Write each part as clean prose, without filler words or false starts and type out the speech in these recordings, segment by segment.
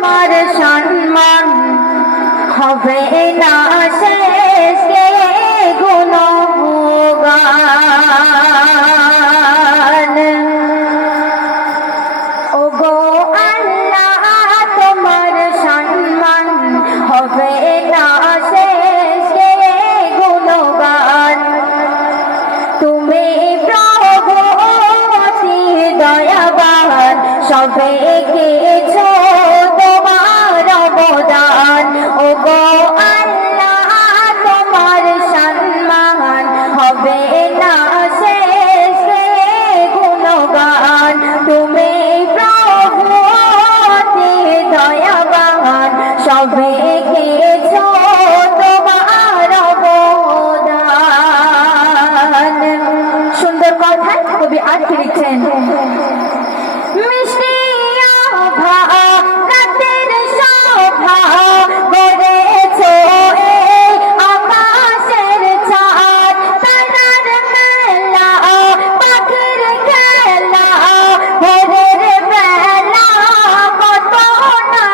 তোমার সম্মান হবে না শেষ, কে গুণগান। ওগো আল্লাহ তোমার সম্মান হবে না শেষ, কে গুণগান। তুমি প্রভু অতি দয়াবান, সবে কিছু তোমার অবদান। ওগো আল্লাহ তোমার সম্মান হবে না শেষ, কে গুণগান। তুমি প্রভু অতি দয়াবান, সবে কিছু তোমার অবদান। সুন্দর কথায় কবি আর কি লিখছেন, মিষ্টি আভা রাতের শোভা গড়েছো এই আকাশের ছাদ। তারার মেলা পাখির খেলা ভোরের বেলা কত না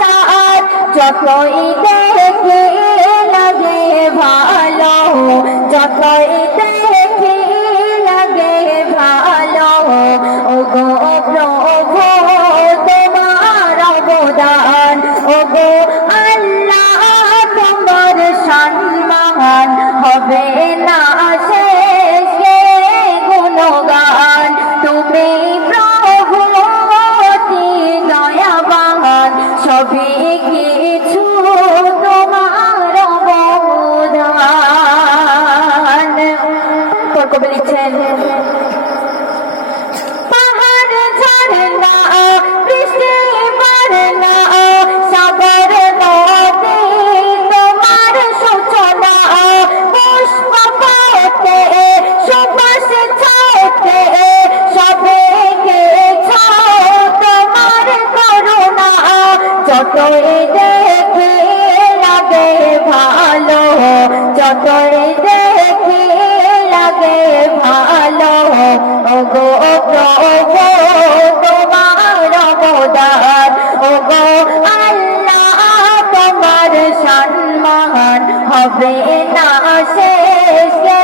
সাদ। যতই দেখি লাগে ভালো, যতই দেখি লাগে ভালো। ওগো প্রভু তোমার অবদান, ওগো আল্লাহ তোমার সম্মান হবে না শেষ, কে গুণগান। তুমি প্রভু অতি দয়াবান, সবই কিছু তোমার অবদান। কবি লিখছেন, পাহাড় ঝরনা বৃষ্টি বর্ণা সাগর নদী তোমার সূচনা। পুষ্প পথে সুবাস ছড়তে সবে কিছু তোমার করুণা। যতই দেখি লাগে ভালো, যতই দেখি লাগে ভালো। ওগো প্রভু তোমার অবদান, ওগো আল্লাহ তোমার সম্মান হবে না শেষ, কে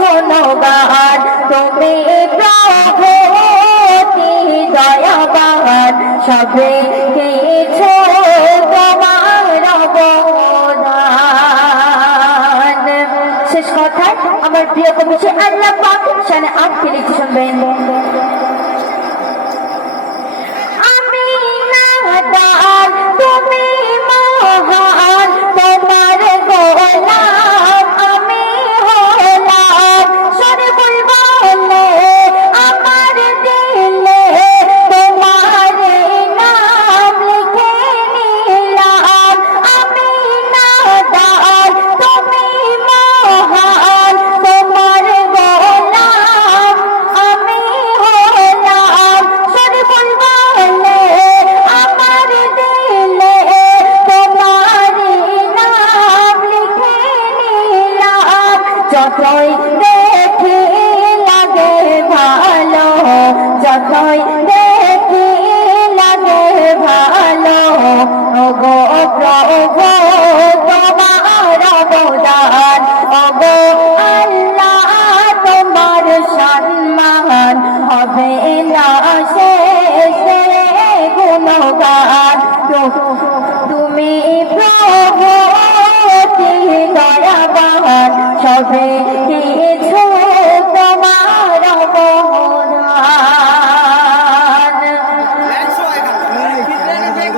গুণগান। তুমি প্রভু অতি দয়াবান, সবে কিছু তোমার অবদান। শেষ কথায় আমার প্রিয় কবি আল্লাহ পাক শানে আটকে লিখে শুনবেন, আমি নাদান তুমি মহান, তোমার গোলাম আমি হলাম। সরে বলবো আমার দিলে তোমার নাম লিখে নিলাম। আমি নাদান তুমি মহান, তোমার গোলাম আমি হলাম। সরে বলবো আমার দিলে তোমার নাম লিখে নিলাম। যতই দেখি লাগে ভালো, যতই দেখি লাগে ভালো। ওগো প্রভু তোমার অবদান, ওগো আল্লাহ তোমার সম্মান হবে না শেষ, কে গুণগান। তুমি প্রভু অতি দয়াবান, সবে